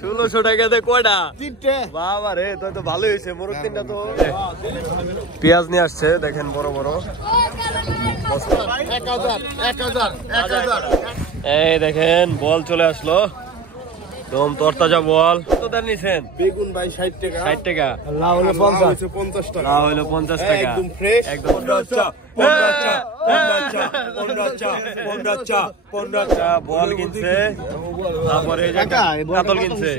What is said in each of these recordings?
ষোলোশো টাকাতে কয়টা বাবা রে, তো ভালো হয়েছে। মোরগ তিনটা তো পেঁয়াজ নিয়ে আসছে, দেখেন বড় বড়। এই দেখেন বল চলে আসলো, একদম তরতাজা বল। কত দাম নিছেন? বেগুন ভাই 60 টাকা। 60 টাকা। লাউ হলো 50 টাকা। লাউ হলো 50 টাকা। একদম ফ্রেশ। একদম 15 চা বল কিনছে, তারপরে কাতল কিনছে।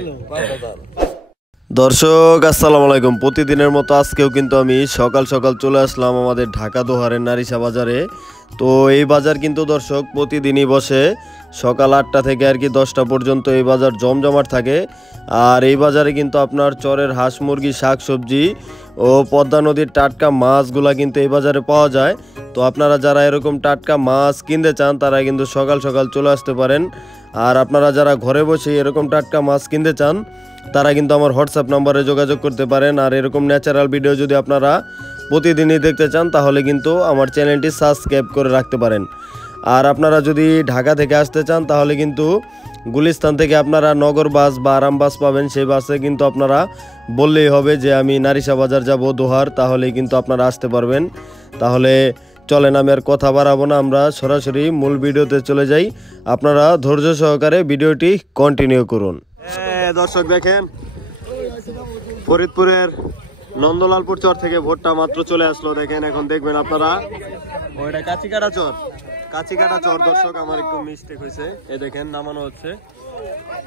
দর্শক আসসালামু আলাইকুম। প্রতিদিনের মতো আজকেও কিন্তু আমি সকাল সকাল চলে আসলাম আমাদের ঢাকা দোহারের নারিশা বাজারে। তো এই বাজার কিন্তু দর্শক প্রতিদিনই বসে, সকাল 8টা থেকে আর কি 10টা পর্যন্ত এই বাজার জমজমাট থাকে। আর এই বাজারে কিন্তু আপনার চরের হাঁস মুরগি, শাক সবজি ও পদ্মা নদীর টাটকা মাছগুলা কিন্তু এই বাজারে পাওয়া যায়। তো আপনারা যারা এরকম টাটকা মাছ কিনতে চান তারা কিন্তু সকাল সকাল চলে আসতে পারেন। আর আপনারা যারা ঘরে বসে এরকম টাটকা মাছ কিনতে চান তারা কিন্তু আমার হোয়াটসঅ্যাপ নম্বরে যোগাযোগ করতে পারেন। আর এরকম ন্যাচারাল ভিডিও যদি আপনারা প্রতিদিনই দেখতে চান তাহলে কিন্তু আমার চ্যানেলটি সাবস্ক্রাইব করে রাখতে পারেন। আর আপনারা যদি ঢাকা থেকে আসতে চান তাহলে কিন্তু গুলিস্তান থেকে আপনারা নগর বাস বা আরাম বাস পাবেন। সেই বাসে কিন্তু আপনারা বললেই হবে যে আমি নারিশা বাজার যাব দোহার, তাহলেই কিন্তু আপনারা আসতে পারবেন। তাহলে চলেন আমি আর কথা বাড়াবো না, আমরা সরাসরি মূল ভিডিওতে চলে যাই। আপনারা ধৈর্য সহকারে ভিডিওটি কন্টিনিউ করুন। দর্শক দেখেন ফরিদপুরের নন্দলালপুর চর থেকে ভোটটা মাত্র চলে আসলো। দেখেন এখন দেখবেন আপনারা ওইটা কাছিকাটা চর। দর্শক আমার একটু মিস্টেক হয়েছে, এই দেখেন নামানো হচ্ছে।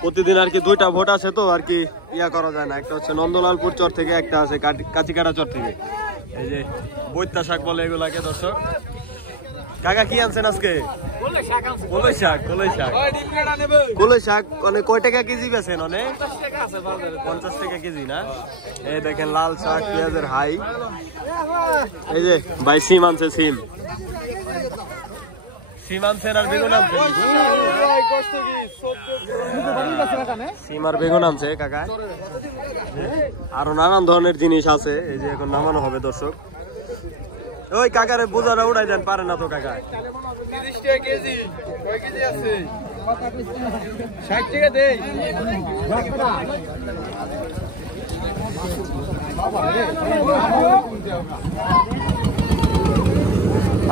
প্রতিদিন আর কি 2টা ভোট আছে, তো আর কি ইয়া করা যায় না। একটা হচ্ছে নন্দলালপুর চর থেকে, একটা আছে কাছিকাটা চর থেকে। এই যে বৈত্যা শাক বলে এগুলাকে। দর্শক কাকা কি আনছেন আজকে? কলই শাক। অনেক কয় টাকা কেজি বেছেন? অনেক 50 টাকা কেজি না? এই দেখেন লাল শাক, পেঁয়াজের হাই। এই যে ভাই সিম আনছে, সিম আনছেন আর বেগুন আনছেন। সিম আর বেগুন আনছে কাকা। আরো নানান ধরনের জিনিস আছে, এই যে এখন নামানো হবে। দর্শক ওই কাকারে বোঝাটা উড়াই দেন, পারে না তো কাকা। 30 টাকা কেজি। কয় কেজি আছে? 60 টাকা দেই।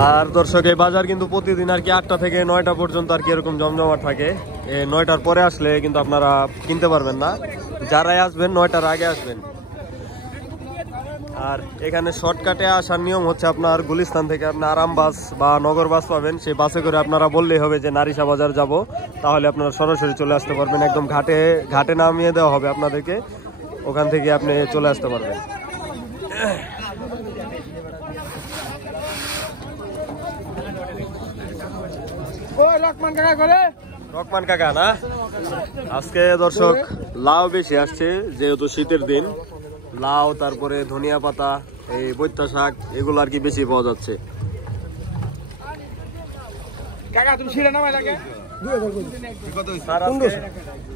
আর দর্শক এই বাজার কিন্তু প্রতিদিন আর কি 8টা থেকে 9টা পর্যন্ত আর কি এরকম জমজমাট থাকে। 9টার পরে আসলে কিন্তু আপনারা কিনতে পারবেন না, যারাই আসবেন 9টার আগে আসবেন। আর এখানে শর্টকাটে আসার নিয়ম হচ্ছে আপনার গুলিস্তান থেকে আপনি আরাম বাস বা নগর বাস পাবেন। সেই বাসে করে আপনারা বললেই হবে যে নারিশা বাজার যাব, তাহলে আপনারা সরাসরি চলে আসতে পারবেন। একদম ঘাটে নামিয়ে দেওয়া হবে আপনাদেরকে, ওখান থেকে আপনি চলে আসতে পারবেন। রকমান কাকা না? আজকে দর্শক লাউ বেশি আসছে, যেহেতু শীতের দিন। লাউ, তারপরে ধনিয়া পাতা, এই বৈত্যা শাক, এগুলো আর কি বেশি পাওয়া যাচ্ছে।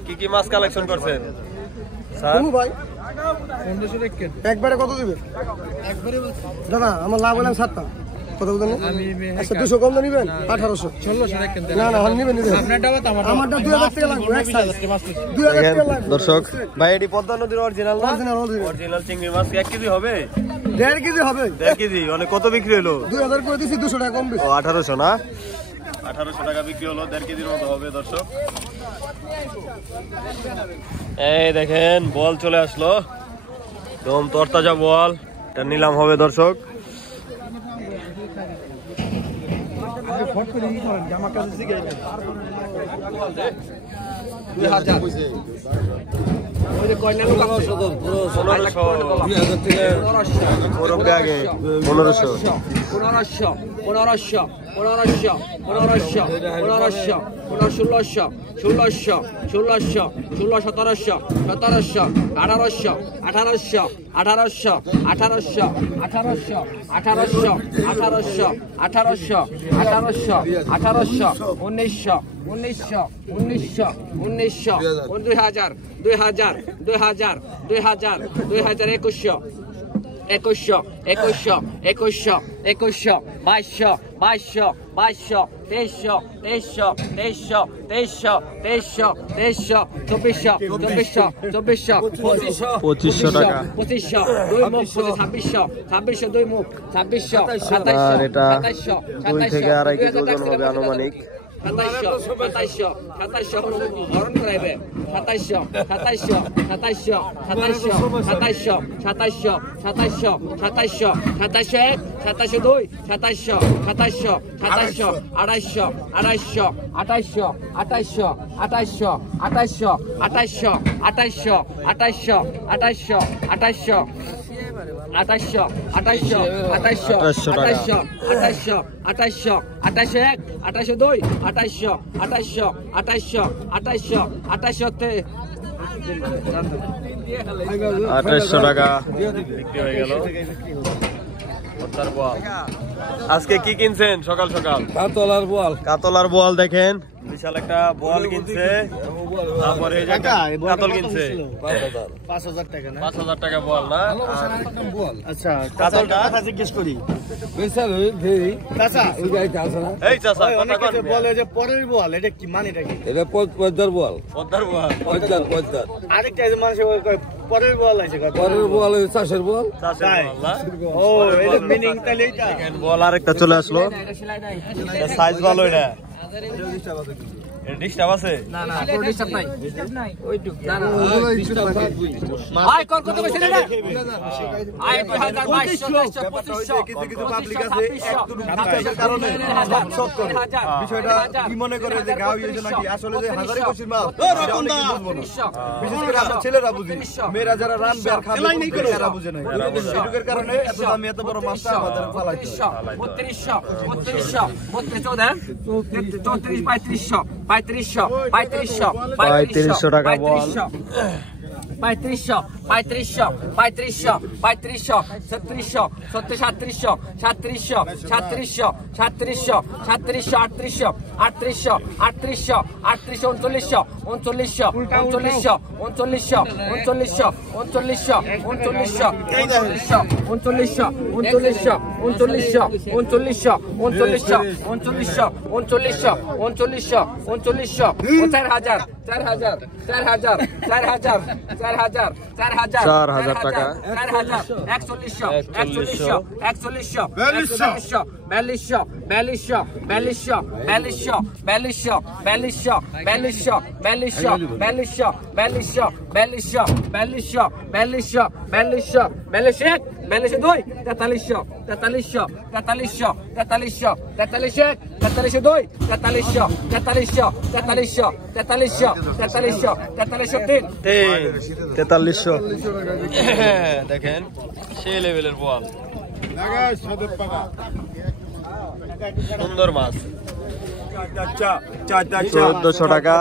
কি কি মাছ কালেকশন করছেন একবারে কত দিবে? দাদা আমার লাভ হলাম 7টা। কত বলেন? আচ্ছা 200 কম নিবেন? 1800। না না নিবেন। আমারটা 2000 টাকা লাগবে এক সাইজ। 2000 টাকা লাগবে। দর্শক ভাই এটি পদ্মা নদীর অরিজিনাল না? অরিজিনাল চিংড়ি মাছ 1 কেজি হবে? 1.5 কেজি হবে। 1.5 কেজি অনেক। কত বিক্রি হলো? 2000 করে দিছি, 200 টাকা কম বেশি। ও 1800 না? 1800 টাকা বিক্রি হলো, 1.5 কেজির মতো হবে। দর্শক এই দেখেন বল চলে আসলো, একদম তরতাজা বল। এটা নিলাম হবে দর্শক। 2100 2100 2100 2100 2200 2200 2200 2300 2300 2300 2300 2300 2300 2400 2400 2500 টাকা 2500 দুই মুখ 2600 2600 দুই মুখ 2600 আর এটা 2700 2 থেকে 2.5 কেজি ওজন হবে আনুমানিক 2700 হরণ করাইবে 2700 2700 2700 2700 2700 2700 2700 2700 2700 2 2700 2700 2700 2800 2800 2800 2800 2800 2800 2800 2800 2800 2800 2800 2800 2800 2800 2800 2800 2800 1 2800 2 2800 2800 2800 2800 2800 2800 টাকা বিক্রি হয়ে গেল পদ্মার বোয়াল। আজকে কি কিনছেন সকাল সকাল? কাতলার বোয়াল দেখেন, বিশাল একটা বোয়াল কিনছে। তারপরে এই যে কাতল কিনছে 5000 টাকা না 5000 টাকা বোয়াল না। আচ্ছা কাতলটা কথা জিজ্ঞেস করি চাচা এই চাচা কথা অনেকে কন বলে যে পরের বল, এটা কি মানেটা কি? এটা পদ্মার বোয়াল, পদ্মার বোয়াল পদ্মার আরেকটা যে মানুষ কয় পরের বল আছে পরের বোয়াল চাষের বোয়াল। চাষের বোয়াল না। ও এটা মিনিং তাহলে এটা দেখেন বোয়াল আরেকটা চলে আসলো, সাইজ ভালো এটা। ডিস্টার্ব আছে না না কোনো ডিস্টার্ব নাই ওইটুকু না না আয় কর কত কইছেন এটা আয় 2022 2500 কিছু কিছু পাবলিক আছে একটু ঢাকার কারণে শক করে বিষয়টা কি মনে করে যে গাও ইয়েছে নাকি আসলে যে হাজারি কোশির মাল রকমদা বিশেষ করে আমরা ছেলেরা বুঝি, মেয়েরা যারা রান বের খাবে এরা বুঝে না। এটুকের কারণে এত দামি এত বড় মাছটা আমাদের ফালাইছে 3200 3500 টাকা বল 3500 3500 3500 3600 3700 3700 3700 3700 3700 3800 3800 3800 3900 3900 3900 3900 3900 দেখেন সেই লেভেলের বল, সুন্দর মাছ 1400 টাকা।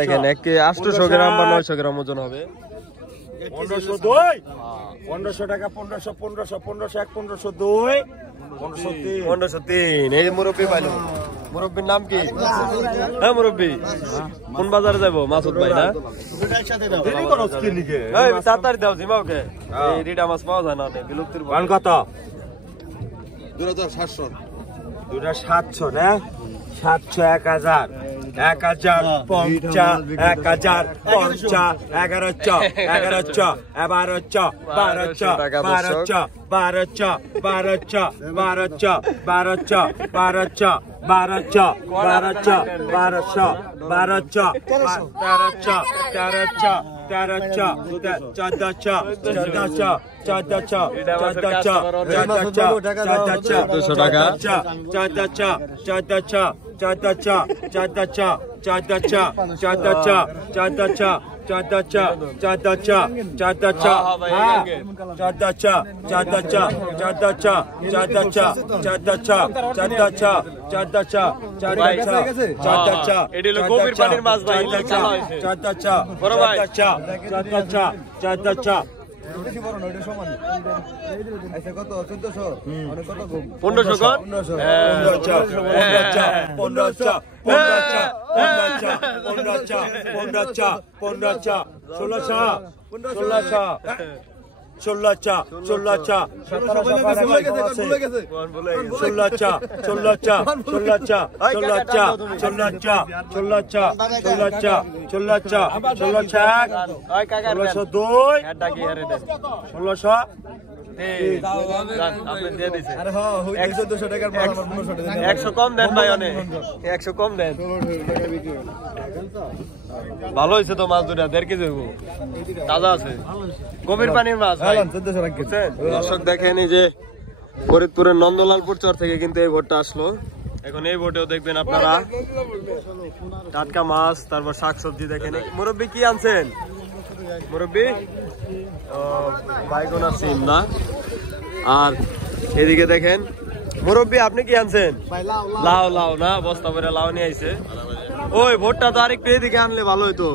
দেখেন 800 গ্রাম বা 900 গ্রাম ওজন হবে। 1500 টাকা 1503 এই মুরব্বী পাইলো। মুরব্বীর নাম কি? হ্যাঁ মুরব্বী কোন বাজারে যাবো? মাসুদ ভাই না? তাড়াতাড়ি দাও জিমাওকে, এই রিডা মাছ পাওয়া যায় না, বিলুপ্তির কত? 2700 700 না 700 1000 1000 50 1000 50 1100 1100 1200 1200 1200 1200 1200 1200 1200 1200 1200 1200 1200 বেশি বড় না এটা সমান আচ্ছা কত 1400 মানে কত কম 1500 কর 100 কম দেন ভাই অনেক 100 কম দেন ভালো হয়েছে তো মাছ দুটা 1.5 কেজি হইব তাজা আছে গভীর পানির মাছ ভাই দর্শক দেখেন এই যে ফরিদপুরের নন্দলালপুর চর থেকে কিন্তু এই ভোটটা আসলো এখন এই ভোটেও দেখবেন আপনারা টাটকা মাছ তারপর শাকসবজি দেখেন মুরব্বি কি আনছেন মুরব্বি বাইগন আর সিম না আর এদিকে দেখেন মুরব্বি আপনি কি আনছেন লাউ লাউ না বস্তা ভরে লাউ নিয়ে আইছে ওই ভোটটা তো আরেকটু এদিকে আনলে ভালো হইতো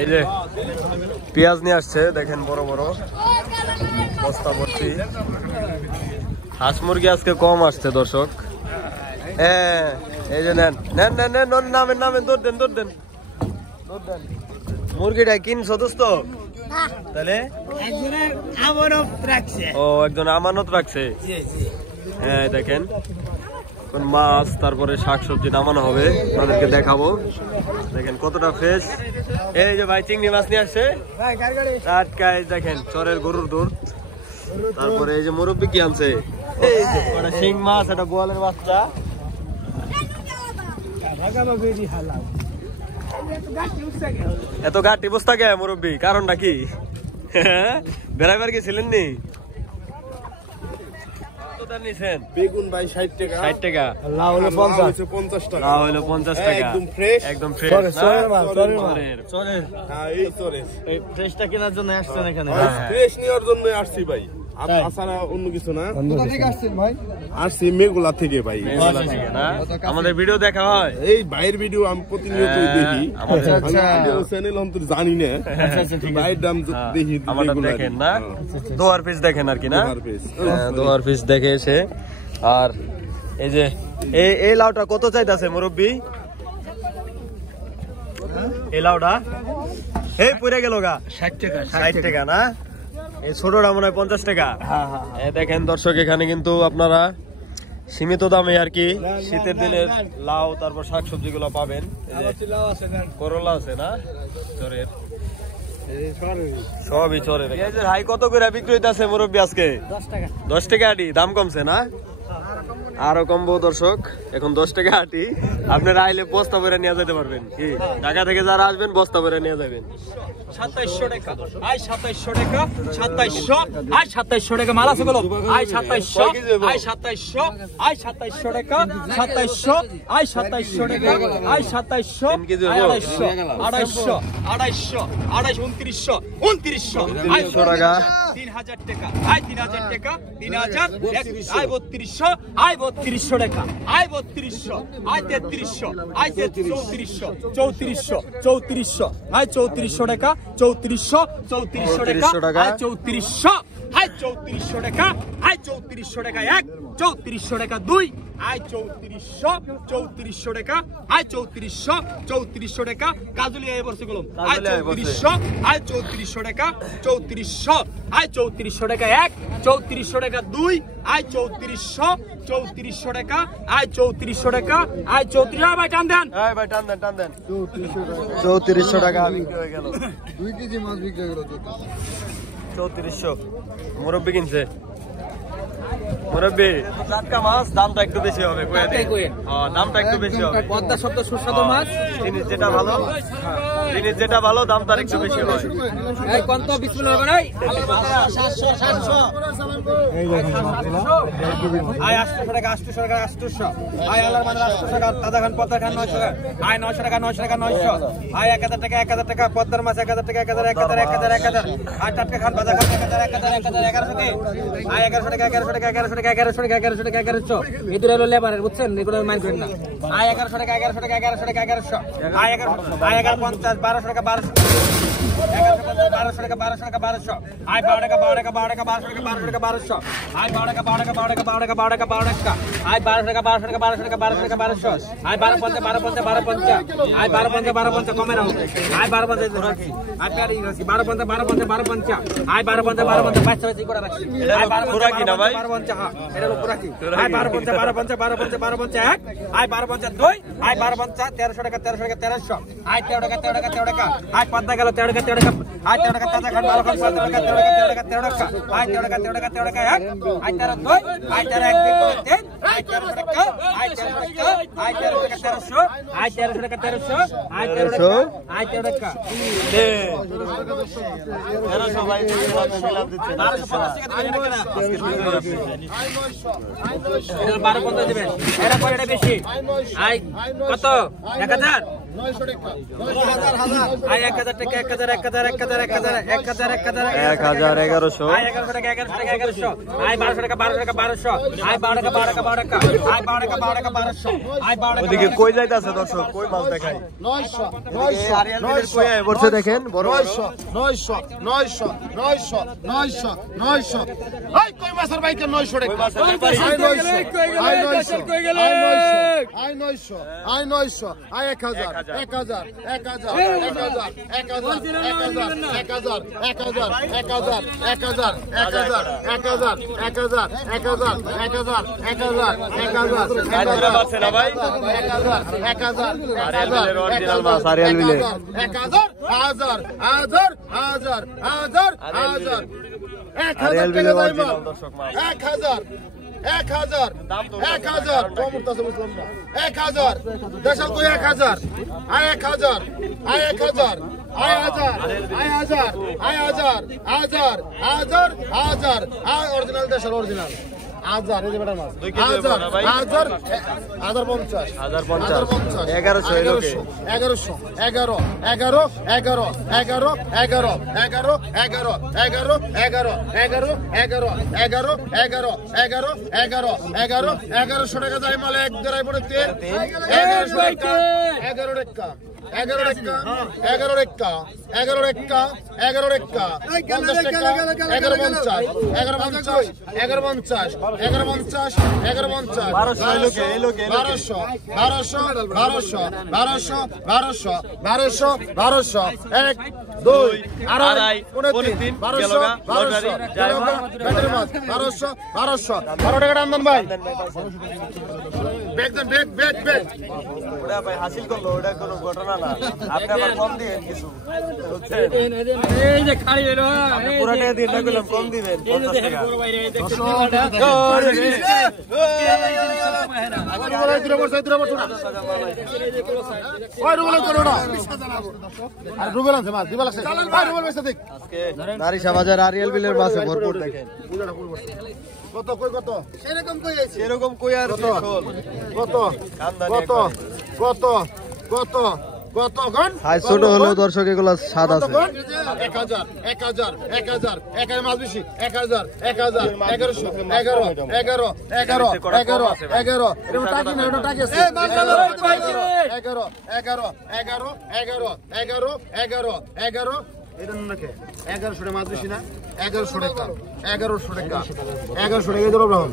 এই যে পেঁয়াজ নিয়ে আসছে দেখেন বড় বড় বস্তা ভর্তি হাঁস মুরগি আজকে কম আসছে দর্শক হ্যাঁ এই যে নেন নেন নেন নেন নামেন নামেন দৌড় দেন মুরগিটা কিনছো দোস্ত তাহলে ও একজন আমানত রাখছে হ্যাঁ দেখেন মাছ তারপরে শাকসবজি নামানো হবে আপনাদেরকে দেখাবো দেখেন কতটা ফ্রেশ এই যে ভাই চিংড়ি মাছ নিয়ে আসছে টাটকা দেখেন চরের গরুর দুধ তারপরে এই যে মুরব্বি কি আনছে এই যে একটা শিং মাছ একটা বোয়ালের বাচ্চা এত গাটি বস্তা কে মুরব্বি কারণটা কি বেড়াইবার গেছিলেন নি বেগুন ভাই 60 টাকা 60 টাকা লাউ হলো 50 টাকা লাউ হলো 50 টাকা একদম ফ্রেশ একদম ফ্রেশ চরের মাছ চরের হ্যাঁ এই চরের এই ফ্রেশটা কেনার জন্য আসছেন এখানে ফ্রেশ নেওয়ার জন্য আসছি ভাই আসারা অন্য কিছু না কোথা থেকে আসছেন ভাই আসছি মেঘলা থেকে ভাই মেঘলা থেকে না আমাদের ভিডিও দেখা হয় এই ভাইয়ের ভিডিও আমি প্রতিনিয়ত দেখি আচ্ছা আচ্ছা চ্যানেল আমি তো জানি না আচ্ছা আচ্ছা ঠিক আছে ভাইয়ের দাম দেখি আমাদের দেখেন না দোয়ার পিস দেখেন আর কি না দোয়ার পিস দেখে এসে আর এই যে এই লাউটা কত চাইতাছে মুরব্বি এই লাউটা এই পড়ে গেল গা 60 টাকা 60 টাকা না এই ছোটটা মনে হয় 50 টাকা দেখেন দর্শক এখানে কিন্তু আপনারা সীমিত দামে আর কি শীতের দিনে লাউ তারপর শাকসবজি গুলো পাবেন করলা আছে না চরের সবই চরের হাই কত করে বিক্রি হইতাছে মুরব্বি আজকে 10 টাকা আটি দাম কমছে না আরো কমবো দর্শক এখন 10 টাকা আটি আপনারা আইলে বস্তা ভরে নিয়ে যেতে পারবেন কি ঢাকা থেকে যারা আসবেন বস্তা ভরে নিয়ে যাবেন 2700 টাকা আই 2700 টাকা 2700 আই 2700 টাকা মাল আছে বলো আই 2700 আই 2700 আই 2700 টাকা 2700 আই 2700 টাকা আই 2700 আই 250 250 2900 আই 3000 টাকা আই 3000 টাকা 3000 আই 3200 আই 3200 টাকা আই 3200 আই 3300 আই 3400 3400 আই 3400 টাকা 3400 টাকা 3400 আই 3400 টাকা আই 3400 টাকা এক 3400 টাকা দুই আই 3400 টাকা আই 3400 টাকা কাজুলি এই বর্ষে গেলাম আই 3400 আই 3400 টাকা 3400 আই 3400 টাকা এক 3400 টাকা দুই আই 3400 টাকা আই 3400 টাকা আই 34 ভাই টান দেন এই ভাই টান দেন 3400 টাকা বিক্রি হয়ে গেল 2 কেজি মাছ বিক্রি হলো 3400 মুরব্বি কিনছে মুরব্বি টাটকা মাছ দামটা একটু বেশি হবে দামটা একটু বেশি হবে পদ্মা শব্দ সুস্বাদু মাছ জিনিস যেটা ভালো দাম তার একটু বেশি হবে এই কোন তো বিসমিল্লাহ হবে নাই 700 আই 800 টাকা 800 টাকা 800 আই আল্লাহর মানে 800 টাকা দাদা খান পদ্মা খান 900 টাকা আই 900 টাকা 900 টাকা 900 আই 1000 টাকা পদ্মার মাছ 1000 টাকা 1000 আই টাটকা খান বাজার খান 1000 1100 আই 1100 টাকা 1100 টাকা 1100 টাকা 1100 টাকা 1100 এই দুটো হলো লেবারের বুঝছেন এগুলো মাইন্ড করেন না আয় 1100 টাকা 1100 টাকা 1100 টাকা 1100 আয় 1150 1200 টাকা 1200 1200 টাকা 1200 টাকা 1200 আয় 12 টাকা 12 টাকা 12 টাকা 1200 টাকা 1200 টাকা 1200 আয় 12 টাকা 12 টাকা 12 টাকা 12 টাকা 12 টাকা 12 টাকা আয় 12 টাকা 1200 টাকা 1200 টাকা 1200 টাকা 1200 আয় 12 আয় 12 কমে রাখো আয় 12 রাখি আয় প্যারি রাখি 12 আয় 12 22 হয়েছে করে রাখি আয় 12 পুরা কি না ভাই 12 হ্যাঁ এটা লোক রাখি আয় 12 1 আয় 12 2 আয় 12 1300 টাকা 1300 আয় 13 টাকা আয় 5 গেল 13 টাকা আয় 13 টাকা তাজা খান 12 খান 13 টাকা আয় 13 টাকা 1 আয় 13 2 আয় 13 1 3 আয় 13 টাকা আয় 13 টাকা আয় 13 টাকা 1300 আয় 13 টাকা 1300 আয় 13 টাকা আয় 13 টাকা 1300 ভাই মিলাম দিচ্ছেন 12 50 দিবেন এরা পরে এটা বেশি আয় কত 1000 900 টাকা আয় 1000 টাকা 1000 1100 আয় 1100 টাকা 1100 আয় 1200 টাকা 1200 আয় 12 টাকা 12 টাকা আয় 12 টাকা 1200 আয় 12 টাকা ওদিকে কই যাইতাছে দর্শক কই মাছ দেখাই 900 আরিয়াল বিলের কই আয় বলছে দেখেন বড় 900 এই কই মাছের বাইকে 900 টাকা আয় 900 আয় 1000 অরিজিনাল দেশের অরিজিনাল 1000 এই যে বেটা মাছ 1100 টাকা যায় মালে এক দেড়াই পড়ে 1100 টাকা 11 টাকা 11 টাকা 11 টাকা 11 টাকা 11 টাকা 50 টাকা 1150 এক দুই আড়াই 1200 টাকা রান্ধন ভাই ব্যাগ ওটা ভাই হাসিল করলো ওটা কোনো ঘটনা না আপনি আবার কম দিবেন কিছু বুঝছেন এই যে খালি হলো আপনি পুরাটা দিন না কইলাম কম দিবেন 50 টাকা নারিশা বাজার আরিয়াল বিলের মাছে ভরপুর দেখেন কত কই কত সেরকম কই আছে এরকম কই আর কত কত কত কত গন ছোট হলেও দর্শক এগুলো স্বাদ আছে 1000 মাছ বেশি 1000 1100 11 এটা টাকি না এটা টাকি আছে 11 এটা নাকি 1100 টাকা মাছ বেশি না 1100 টাকা 1100 টাকা দেব রহমান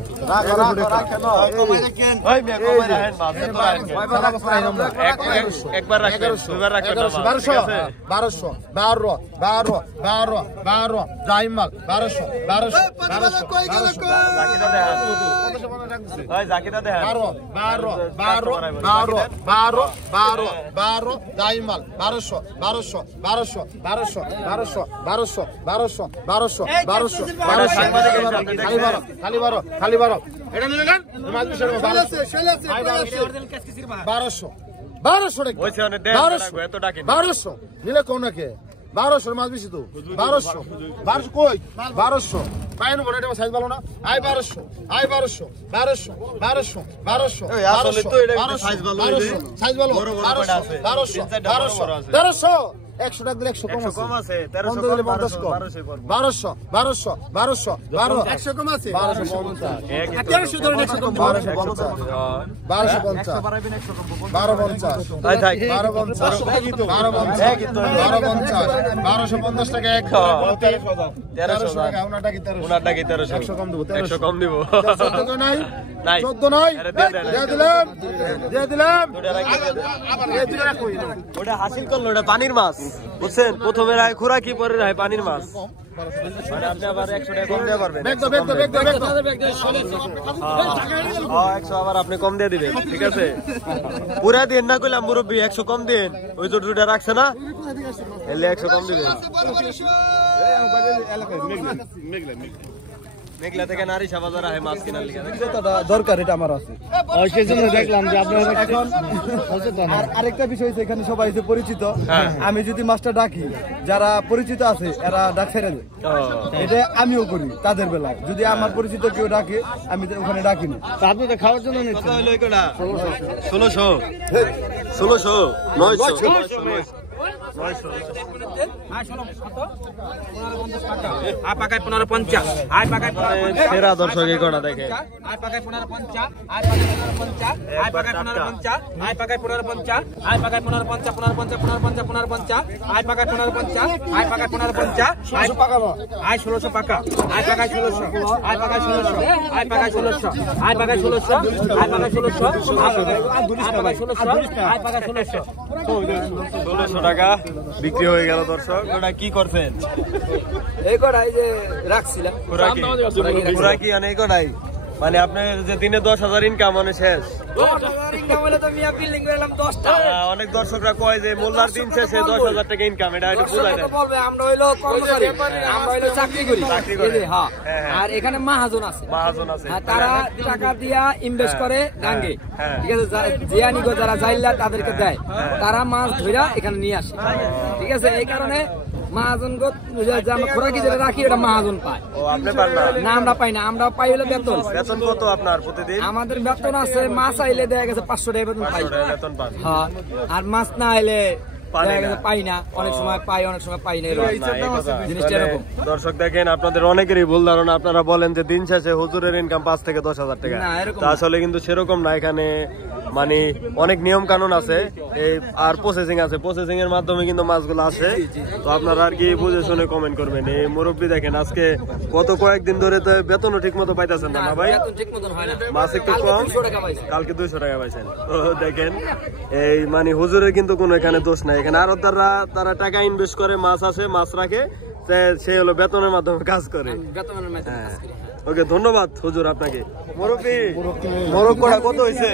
একবার রাখেন দুইবার রাখেন 1200 জাইমাল 1200 জাকিদা দেখেন 12 জাইমাল 1200 খালি 12 এটা নিলে গান মাছ বেশি 1200 টাকা 1200 নিলে কোন নাকি 1200 মাছ বেশি তো 1200 কই 1200 পাইনো বড় এটা সাইজ ভালো না আই 1200 সাইজ ভালো 1200 100 টাকা দিলে 100 কম আছে কম আছে 1300 15 দিলে 50 কম 1200 100 কম আছে 1300 ধরেন 100 কম 1250 তাই থাক 1250 টাকা এক 1300 টাকা ওনাটা কি 1300 100 কম দেব 100 কম দিব 14 নাই নাই 14 নাই দিয়ে দিলাম ওটা হাসিল করলো, ওটা পানির মাছ বুঝছেন, প্রথমে রায় খোরাকি পরে রায় পানির মাছ, মানে আপনি আবার 100 টাকা কম দিয়ে পারবেন। 100 আবার আপনি কম দিয়ে দিবেন, ঠিক আছে? পুরা দিন না কইলাম মুরব্বী 100 কম দিন, ওই যে দুটা রাখছে না এলে 100 কম দিবেন। মেঘলা থেকে নারিশা বাজার আহে মাছ কিনার লিগে দরকার, এটা আমার আছে সেজন্য দেখলাম যে আপনারা এখন আর আরেকটা বিষয় হচ্ছে এখানে সবাই যে পরিচিত, আমি যদি মাছটা ডাকি যারা পরিচিত আছে এরা ডাক ছেড়ে দেয়, এটা আমিও করি তাদের বেলায়। যদি আমার পরিচিত কেউ ডাকে আমি ওখানে ডাকি না, আপনি তো খাওয়ার জন্য নিচ্ছেন। 1600 900 সেরা দর্শক এই কটা দেখে টাকা বিক্রি হয়ে গেল দর্শক। ওটা কি করছেন? এই কড়াই যে রাখছিলাম খোরাকি এই কটাই, মানে আপনার যে দিনে 10,000 ইনকাম মানে শেষ। অনেক দর্শকরা কয় যে মোল্লার দিন শেষে 10,000 টাকা ইনকাম, এটা একটু বুঝাই দেন। আমরা হইলো কর্মচারী, আমরা হইলো চাকরি করি, হ্যাঁ। আর এখানে মাহাজন আছে, তারা টাকা দিয়া ইনভেস্ট করে গাঙ্গে, ঠিক আছে? জিয়ানিগো যারা যাইলা তাদেরকে দেয়, তারা মাছ ধইরা এখানে নিয়ে আসে, ঠিক আছে? এই কারণে মাহাজন খোরাকি যেটা রাখি এটা মাহাজন পায়। না আমরা পাই না, আমরা পাই হলে বেতন। বেতন কত আপনার প্রতিদিন? আমাদের বেতন আছে, মাছ আইলে দেখা গেছে 500 টাকা বেতন পাই, হ্যাঁ। আর মাছ না আইলে পাই না, অনেক সময় পাই অনেক সময় পাই না, জিনিসটা এরকম। দর্শক দেখেন, আপনাদের অনেকেরই ভুল ধারণা, আপনারা বলেন যে দিন শেষে হুজুরের ইনকাম 5 থেকে 10,000 টাকা, আসলে কিন্তু সেরকম না। এখানে মানে অনেক নিয়ম কানুন আছে, এই আর প্রসেসিং আছে, প্রসেসিং এর মাধ্যমে কিন্তু মাছগুলো আসে। তো আপনারা আর কি বুঝে শুনে কমেন্ট করবেন। এই মুরব্বী দেখেন আজকে কত কয়েকদিন ধরে তো বেতনও ঠিক মতো পাইতেছেন না ভাই, মাছ একটু কম, কালকে 200 টাকা পাইছেন। তো দেখেন এই মানে হুজুরের কিন্তু কোনো এখানে দোষ নাই, এখানে আরো তারা টাকা ইনভেস্ট করে, মাছ আসে, মাছ রাখে, সে হলো বেতনের মাধ্যমে কাজ করে। ওকে, ধন্যবাদ হুজুর আপনাকে। মুরব্বী মোরগ কটা কত হয়েছে?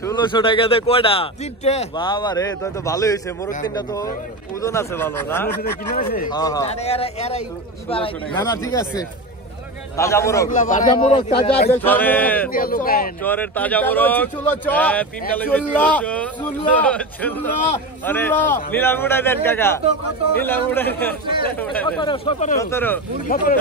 1600 টাকাতে কয়টা? 3টে। বাবা রে, তো ভালো হয়েছে। মোরগ 3টা তো ওজন আছে ভালো না? না ঠিক আছে, তাজা মোরগ, চরের তাজা মোরগ, 3টা নিলাম উড়াই দেন কাকা, নিলাম উড়াই দেন। 17